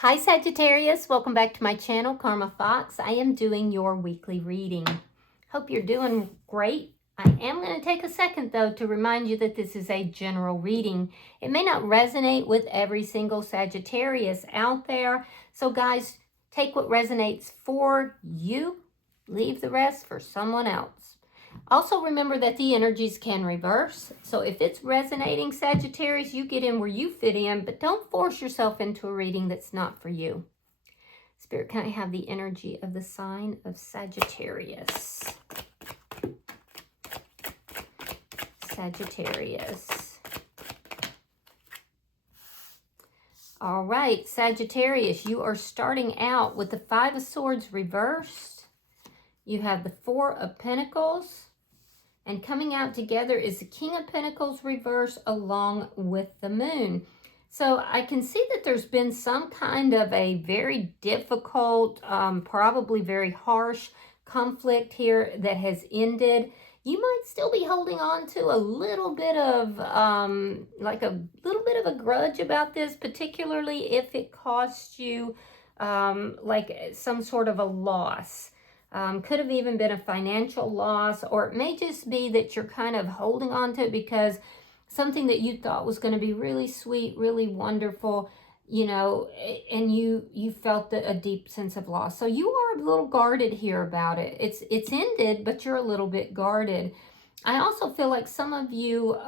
Hi Sagittarius, welcome back to my channel, Karma Fox. I am doing your weekly reading. Hope you're doing great. I am going to take a second though to remind you that this is a general reading. It may not resonate with every single Sagittarius out there. So guys, take what resonates for you, leave the rest for someone else. Also remember that the energies can reverse. So if it's resonating, Sagittarius, you get in where you fit in, but don't force yourself into a reading that's not for you. Spirit, can I have the energy of the sign of Sagittarius? Sagittarius. All right, Sagittarius, you are starting out with the Five of Swords reversed. You have the Four of Pentacles. And coming out together is the King of Pentacles reverse along with the Moon. So I can see that there's been some kind of a very difficult, probably very harsh conflict here that has ended. You might still be holding on to a little bit of, like a little bit of a grudge about this, particularly if it costs you like some sort of a loss. Could have even been a financial loss, or it may just be that you're kind of holding on to it because something that you thought was going to be really sweet, really wonderful, you know, and you felt a deep sense of loss. So you are a little guarded here about it. It's ended, but you're a little bit guarded. I also feel like some of you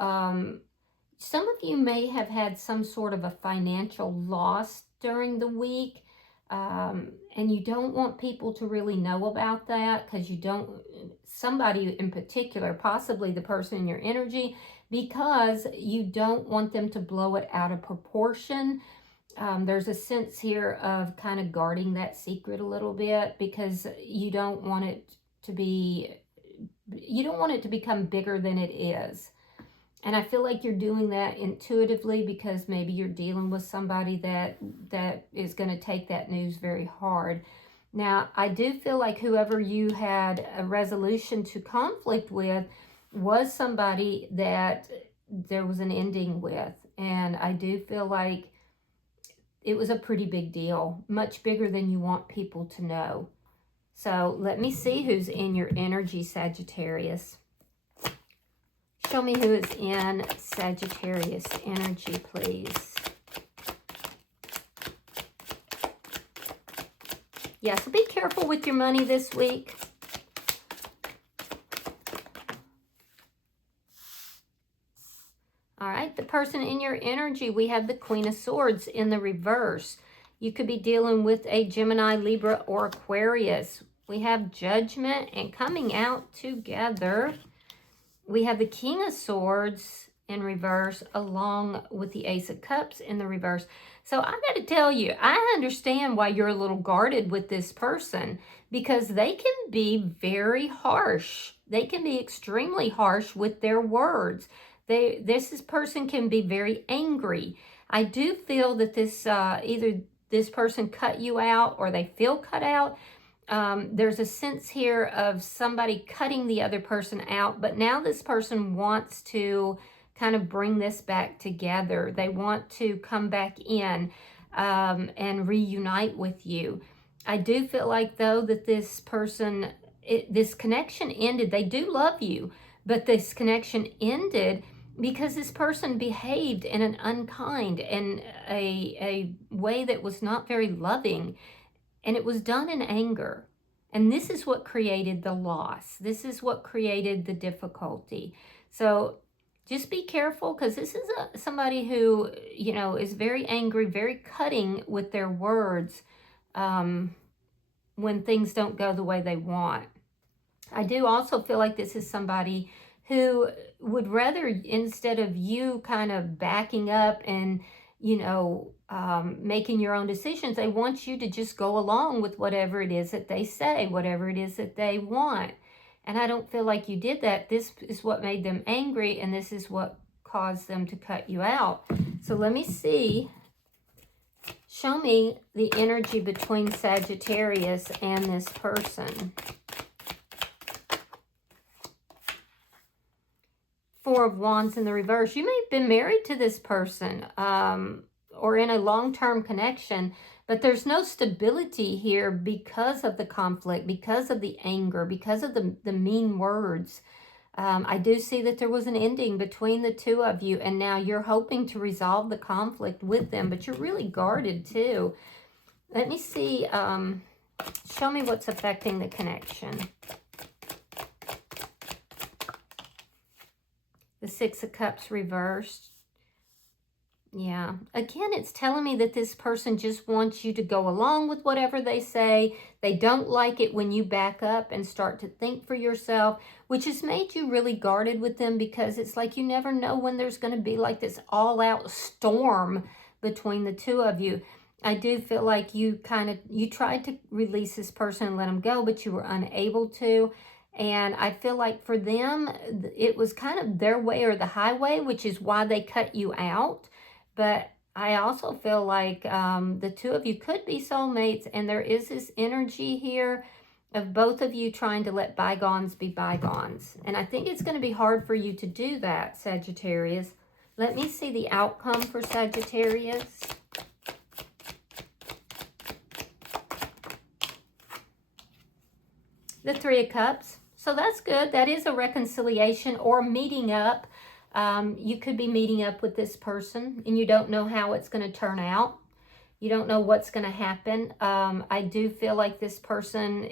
may have had some sort of a financial loss during the week. And you don't want people to really know about that because you don't, somebody in particular, possibly the person in your energy, because you don't want them to blow it out of proportion. There's a sense here of kind of guarding that secret a little bit because you don't want it to be, you don't want it to become bigger than it is. And I feel like you're doing that intuitively because maybe you're dealing with somebody that is going to take that news very hard. Now, I do feel like whoever you had a resolution to conflict with was somebody that there was an ending with. And I do feel like it was a pretty big deal, much bigger than you want people to know. So let me see who's in your energy, Sagittarius. Show me who is in Sagittarius energy, please. Yeah, so be careful with your money this week. All right, the person in your energy, we have the Queen of Swords in the reverse. You could be dealing with a Gemini, Libra, or Aquarius. We have Judgment, and coming out together, we have the King of Swords in reverse along with the Ace of Cups in the reverse. So I got to tell you, I understand why you're a little guarded with this person because they can be very harsh. They can be extremely harsh with their words. This person can be very angry. I do feel that this either this person cut you out or they feel cut out. There's a sense here of somebody cutting the other person out, but now this person wants to kind of bring this back together. They want to come back in and reunite with you. I do feel like, though, that this person, this connection ended. They do love you, but this connection ended because this person behaved in an unkind and a way that was not very loving. And it was done in anger. And this is what created the loss. This is what created the difficulty. So just be careful because this is somebody who, you know, is very angry, very cutting with their words when things don't go the way they want. I do also feel like this is somebody who would rather, instead of you kind of backing up and, you know, making your own decisions, they want you to just go along with whatever it is that they say, whatever it is that they want. And I don't feel like you did that. This is what made them angry, and this is what caused them to cut you out. So let me see. Show me the energy between Sagittarius and this person. Four of Wands in the reverse. You may have been married to this person. or in a long-term connection, but there's no stability here because of the conflict, because of the anger, because of the mean words. I do see that there was an ending between the two of you, and now you're hoping to resolve the conflict with them, but you're really guarded too. Let me see. Show me what's affecting the connection. The Six of Cups reversed. Yeah. Again, it's telling me that this person just wants you to go along with whatever they say. They don't like it when you back up and start to think for yourself, which has made you really guarded with them, because it's like you never know when there's going to be like this all-out storm between the two of you. I do feel like you tried to release this person and let them go, but you were unable to. And I feel like for them, it was kind of their way or the highway, which is why they cut you out. But I also feel like the two of you could be soulmates, and there is this energy here of both of you trying to let bygones be bygones. And I think it's going to be hard for you to do that, Sagittarius. Let me see the outcome for Sagittarius. The Three of Cups. So that's good. That is a reconciliation or meeting up. You could be meeting up with this person and you don't know how it's going to turn out. You don't know what's going to happen. I do feel like this person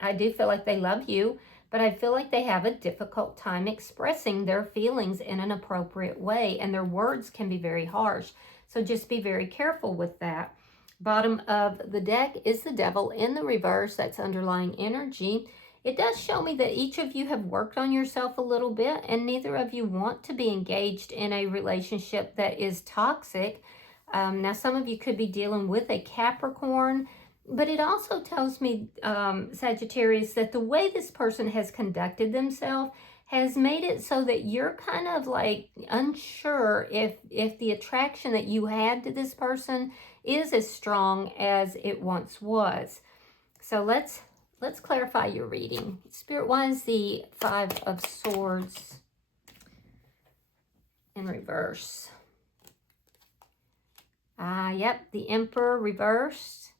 I do feel like they love you, but I feel like they have a difficult time expressing their feelings in an appropriate way, and their words can be very harsh. So just be very careful with that. Bottom of the deck is the Devil in the reverse. That's underlying energy. It does show me that each of you have worked on yourself a little bit, and neither of you want to be engaged in a relationship that is toxic. Now, some of you could be dealing with a Capricorn, but it also tells me, Sagittarius, that the way this person has conducted themselves has made it so that you're kind of like unsure if the attraction that you had to this person is as strong as it once was. So let's clarify your reading. Spirit, why is the Five of Swords in reverse? Yep, the Emperor reversed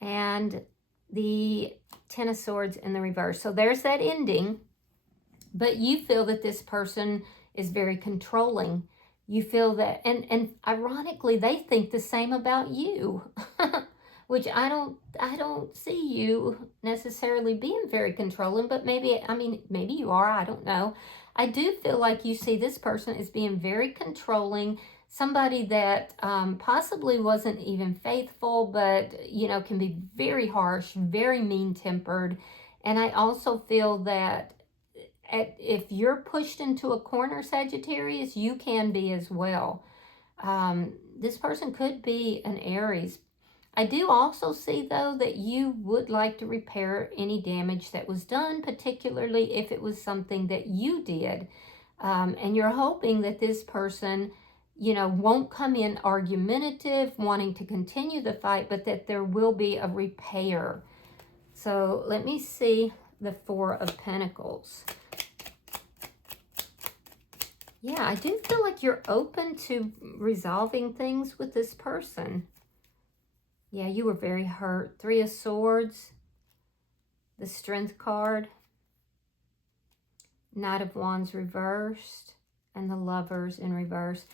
and the Ten of Swords in the reverse. So there's that ending, but you feel that this person is very controlling. You feel that, and ironically, they think the same about you, which I don't see you necessarily being very controlling, but maybe you are, I don't know. I do feel like you see this person as being very controlling, somebody that possibly wasn't even faithful, but, can be very harsh, very mean-tempered. And I also feel that if you're pushed into a corner, Sagittarius, you can be as well. This person could be an Aries. I do also see, though, that you would like to repair any damage that was done, particularly if it was something that you did. And you're hoping that this person, won't come in argumentative, wanting to continue the fight, but that there will be a repair. So let me see the Four of Pentacles. Yeah, I do feel like you're open to resolving things with this person. Yeah, you were very hurt. Three of Swords, the Strength card, Knight of Wands reversed, and the Lovers in reverse.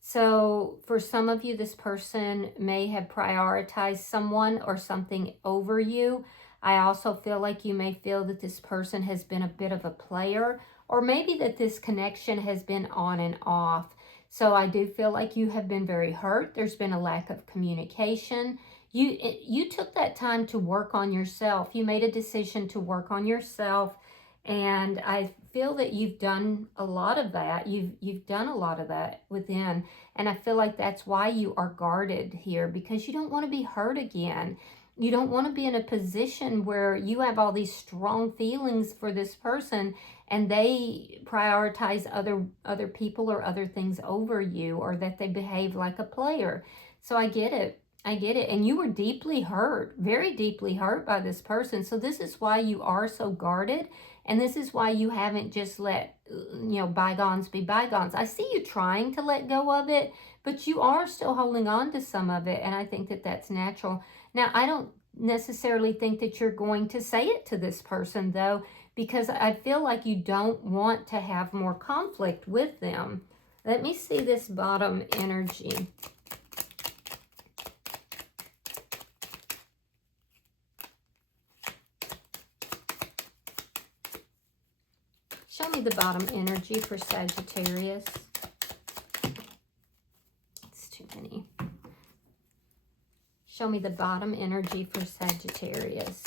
So for some of you, this person may have prioritized someone or something over you. I also feel like you may feel that this person has been a bit of a player, or maybe that this connection has been on and off. So I do feel like you have been very hurt. There's been a lack of communication. You took that time to work on yourself. You made a decision to work on yourself, and I feel that you've done a lot of that. You've done a lot of that within, and I feel like that's why you are guarded here, because you don't want to be hurt again. You don't want to be in a position where you have all these strong feelings for this person and they prioritize other people or other things over you, or that they behave like a player. So I get it. And you were deeply hurt, very deeply hurt by this person. So this is why you are so guarded, And this is why you haven't just let, you know, bygones be bygones. I see you trying to let go of it, but you are still holding on to some of it. And I think that that's natural. Now, I don't necessarily think that you're going to say it to this person, though, because I feel like you don't want to have more conflict with them. Let me see this bottom energy. Show me the bottom energy for Sagittarius. It's too many. Show me the bottom energy for Sagittarius.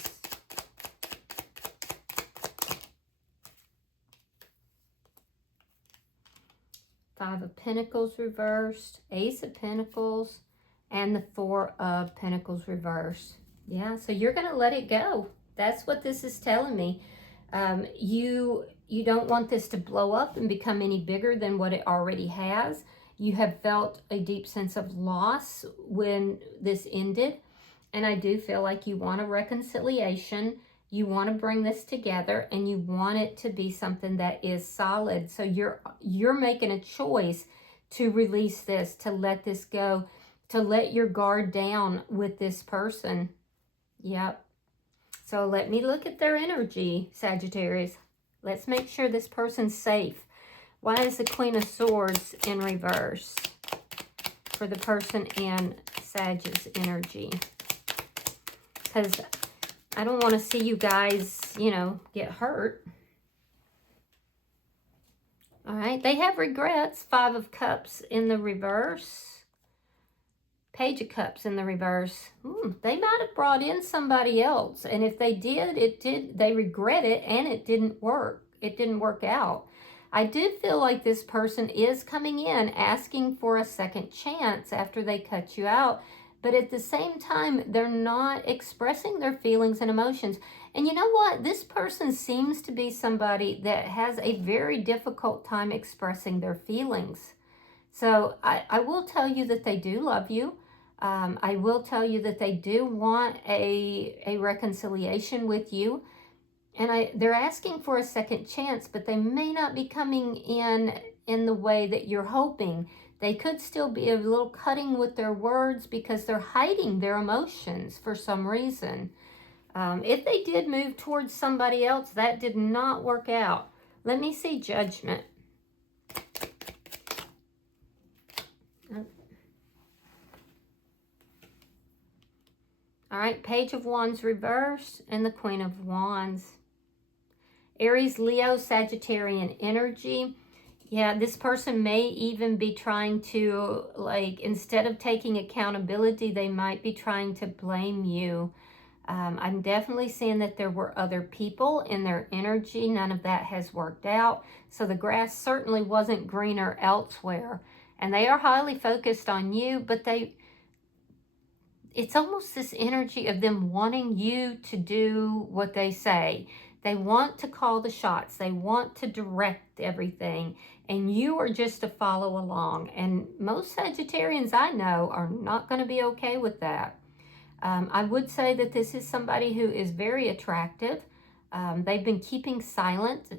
Five of Pentacles reversed, Ace of Pentacles, and the Four of Pentacles reversed. Yeah, so you're going to let it go. That's what this is telling me. You don't want this to blow up and become any bigger than what it already has. You have felt a deep sense of loss when this ended. And I do feel like you want a reconciliation. You want to bring this together, and you want it to be something that is solid. So you're making a choice to release this, to let this go, to let your guard down with this person. Yep. So let me look at their energy, Sagittarius. Let's make sure this person's safe. Why is the Queen of Swords in reverse for the person in Sagittarius energy? Because I don't want to see you guys, you know, get hurt. All right, they have regrets. Five of Cups in the reverse. Page of Cups in the reverse. They might have brought in somebody else. And if they did, they regret it, and it didn't work. It didn't work out. I do feel like this person is coming in asking for a second chance after they cut you out. But at the same time, they're not expressing their feelings and emotions. And you know what? This person seems to be somebody that has a very difficult time expressing their feelings. So I will tell you that they do love you. I will tell you that they do want a reconciliation with you. And they're asking for a second chance, but they may not be coming in the way that you're hoping. They could still be a little cutting with their words because they're hiding their emotions for some reason. If they did move towards somebody else, that did not work out. Let me see Judgment. All right, Page of Wands reversed and the Queen of Wands. Aries, Leo, Sagittarian energy. Yeah, this person may even be trying to, like, instead of taking accountability, they might be trying to blame you. I'm definitely seeing that there were other people in their energy. None of that has worked out. So the grass certainly wasn't greener elsewhere. And they are highly focused on you, but it's almost this energy of them wanting you to do what they say. They want to call the shots. They want to direct everything. And you are just to follow along. And most Sagittarians I know are not going to be okay with that. I would say that this is somebody who is very attractive. They've been keeping silent.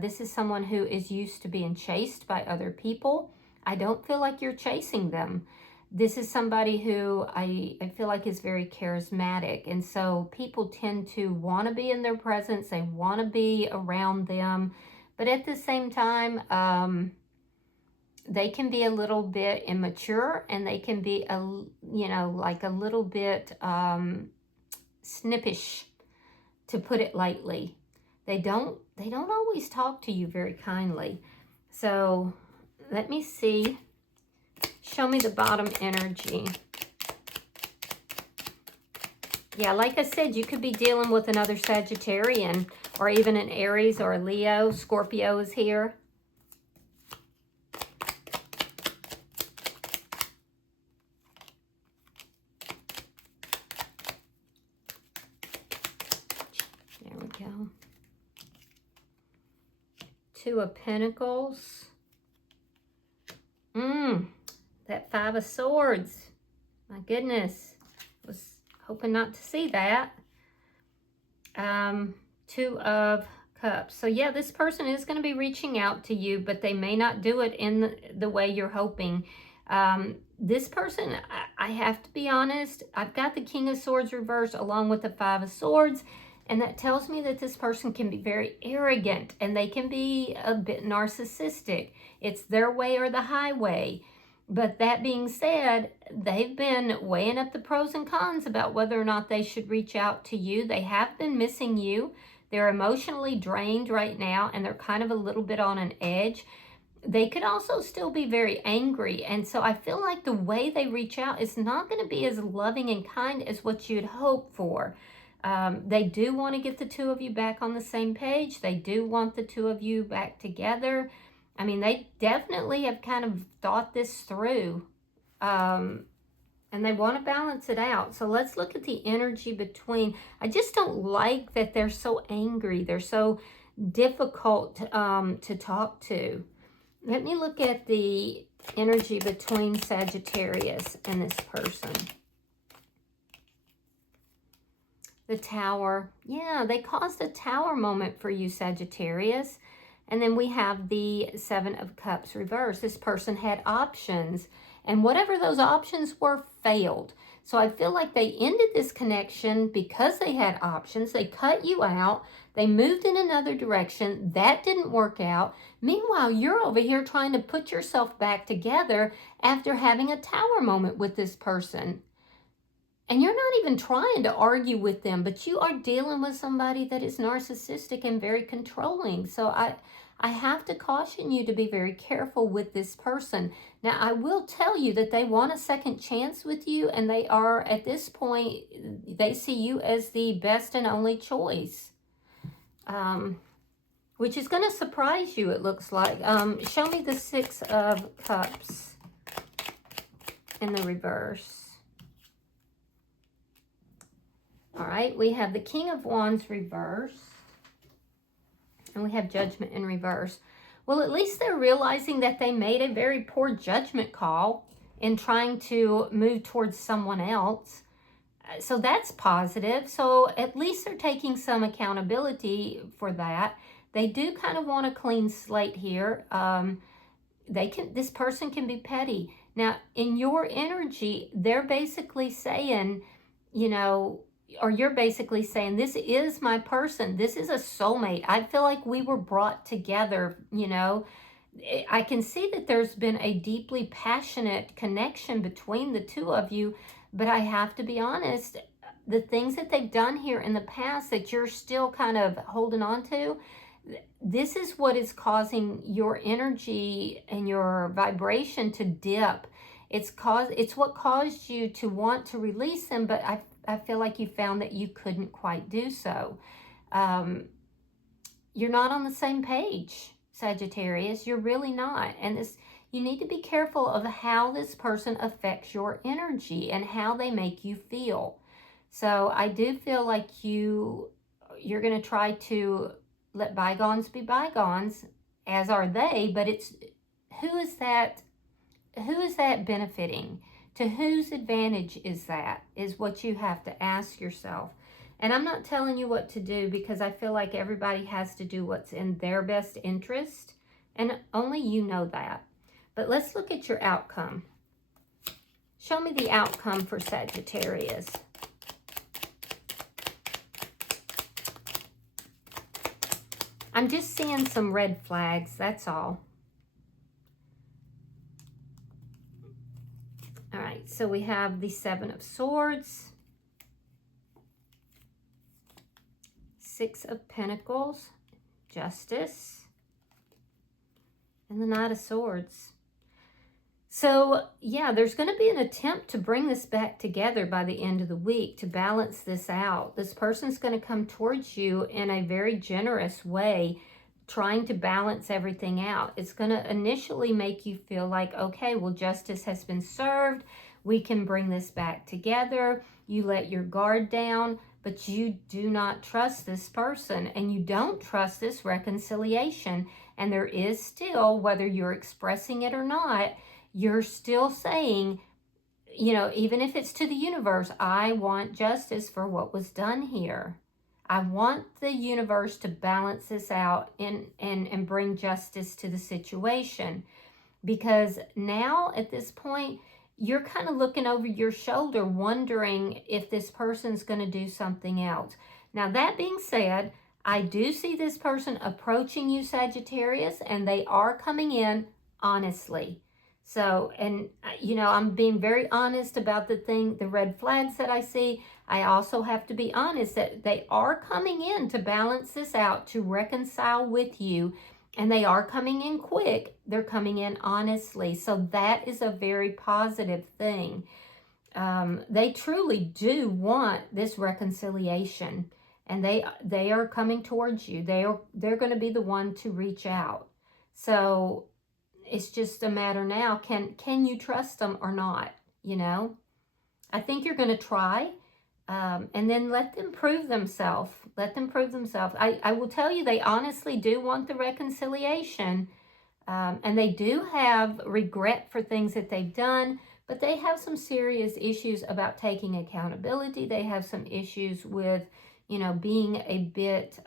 This is someone who is used to being chased by other people. I don't feel like you're chasing them. This is somebody who I feel like is very charismatic. And so people tend to want to be in their presence. They want to be around them. But at the same time, they can be a little bit immature, and they can be, like a little bit snippish, to put it lightly. They don't always talk to you very kindly. So let me see. Show me the bottom energy. Yeah, like I said, you could be dealing with another Sagittarian, or even an Aries or a Leo. Scorpio is here. There we go. Two of Pentacles. That Five of Swords. My goodness. Was hoping not to see that. Two of Cups. So yeah, this person is going to be reaching out to you, but they may not do it in the way you're hoping. This person, I have to be honest, I've got the King of Swords reversed along with the Five of Swords, and that tells me that this person can be very arrogant and they can be a bit narcissistic. It's their way or the highway. But that being said, they've been weighing up the pros and cons about whether or not they should reach out to you. They have been missing you. They're emotionally drained right now, and they're kind of a little bit on an edge. They could also still be very angry. And so I feel like the way they reach out is not going to be as loving and kind as what you'd hope for. They do want to get the two of you back on the same page. They do want the two of you back together. I mean, they definitely have kind of thought this through. And they want to balance it out. So let's look at the energy between. I just don't like that they're so angry. They're so difficult to talk to. Let me look at the energy between Sagittarius and this person. The Tower. Yeah, they caused a Tower moment for you, Sagittarius. And then we have the Seven of Cups reversed. This person had options, and whatever those options were failed. So I feel like they ended this connection because they had options. They cut you out. They moved in another direction. That didn't work out. Meanwhile, you're over here trying to put yourself back together after having a Tower moment with this person. And you're not even trying to argue with them, but you are dealing with somebody that is narcissistic and very controlling. So I have to caution you to be very careful with this person. Now, I will tell you that they want a second chance with you, and they are, at this point, they see you as the best and only choice, which is going to surprise you, it looks like. Show me the Six of Cups in the reverse. All right, we have the King of Wands reversed, and we have Judgment in reverse. Well, at least they're realizing that they made a very poor judgment call in trying to move towards someone else. So that's positive. So at least they're taking some accountability for that. They do kind of want a clean slate here. This person can be petty. Now, in your energy, they're basically saying, you know, or you're basically saying, this is my person. This is a soulmate. I feel like we were brought together, you know. I can see that there's been a deeply passionate connection between the two of you, but I have to be honest, the things that they've done here in the past that you're still kind of holding on to, this is what is causing your energy and your vibration to dip. It's what caused you to want to release them, but I feel like you found that you couldn't quite do so. You're not on the same page, Sagittarius. You're really not. And you need to be careful of how this person affects your energy and how they make you feel. So I do feel like you're going to try to let bygones be bygones, as are they, but it's who is that benefiting? To whose advantage is that, is what you have to ask yourself. And I'm not telling you what to do, because I feel like everybody has to do what's in their best interest, and only you know that. But let's look at your outcome. Show me the outcome for Sagittarius. I'm just seeing some red flags, that's all. All right, so we have the Seven of Swords, Six of Pentacles, Justice, and the Knight of Swords. So, yeah, there's going to be an attempt to bring this back together by the end of the week, to balance this out. This person's going to come towards you in a very generous way, trying to balance everything out. It's going to initially make you feel like, okay, well, justice has been served. We can bring this back together. You let your guard down, but you do not trust this person, and you don't trust this reconciliation. And there is still, whether you're expressing it or not, you're still saying, you know, even if it's to the universe, I want justice for what was done here. I want the universe to balance this out and bring justice to the situation. Because now at this point, you're kind of looking over your shoulder, wondering if this person's going to do something else. Now, that being said, I do see this person approaching you, Sagittarius, and they are coming in honestly. So, and you know, I'm being very honest about the red flags that I see. I also have to be honest that they are coming in to balance this out, to reconcile with you, and they are coming in quick. They're coming in honestly. So that is a very positive thing. They truly do want this reconciliation, and they are coming towards you. They're going to be the one to reach out. So it's just a matter now, can you trust them or not? You know, I think you're going to try, and then let them prove themselves. Let them prove themselves. I will tell you, they honestly do want the reconciliation, and they do have regret for things that they've done, but they have some serious issues about taking accountability. They have some issues with, you know, being a bit,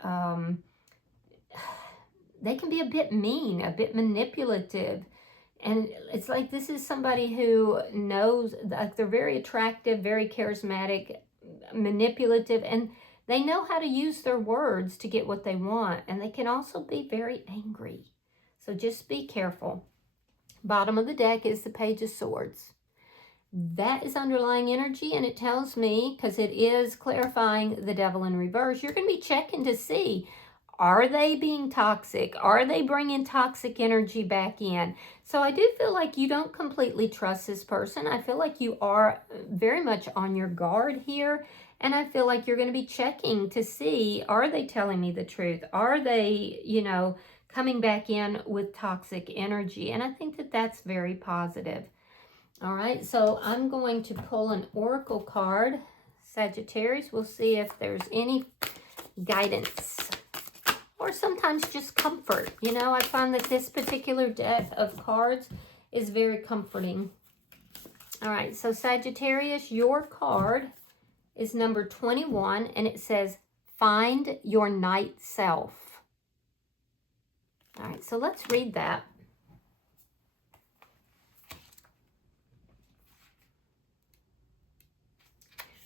they can be a bit mean, a bit manipulative. And it's like, this is somebody who knows, like, they're very attractive, very charismatic, manipulative, and they know how to use their words to get what they want. And they can also be very angry. So just be careful. Bottom of the deck is the Page of Swords. That is underlying energy, and it tells me, because it is clarifying the Devil in reverse, you're going to be checking to see, are they being toxic? Are they bringing toxic energy back in? So I do feel like you don't completely trust this person. I feel like you are very much on your guard here. And I feel like you're going to be checking to see, are they telling me the truth? Are they, you know, coming back in with toxic energy? And I think that that's very positive. All right, so I'm going to pull an oracle card. Sagittarius, we'll see if there's any guidance or sometimes just comfort. You know, I find that this particular deck of cards is very comforting. All right, so Sagittarius, your card is number 21, and it says, find your night self. All right, so let's read that.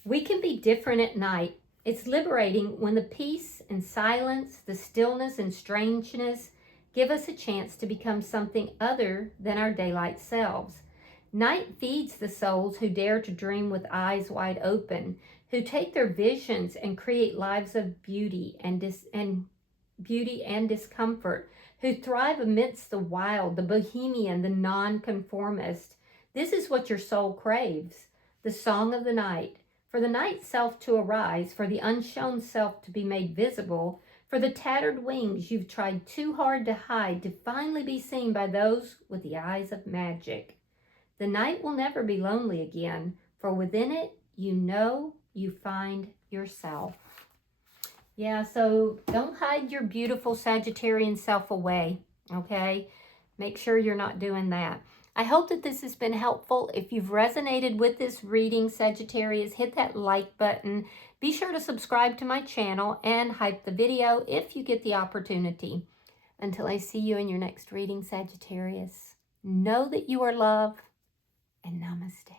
We can be different at night. It's liberating when the peace and silence, the stillness and strangeness give us a chance to become something other than our daylight selves. Night feeds the souls who dare to dream with eyes wide open, who take their visions and create lives of beauty and discomfort, who thrive amidst the wild, the bohemian, the nonconformist. This is what your soul craves, the song of the night. For the night self to arise, for the unshown self to be made visible, for the tattered wings you've tried too hard to hide to finally be seen by those with the eyes of magic. The night will never be lonely again, for within it, you know you find yourself. Yeah, so don't hide your beautiful Sagittarian self away, okay? Make sure you're not doing that. I hope that this has been helpful. If you've resonated with this reading, Sagittarius, hit that like button. Be sure to subscribe to my channel and hype the video if you get the opportunity. Until I see you in your next reading, Sagittarius, know that you are loved, and namaste.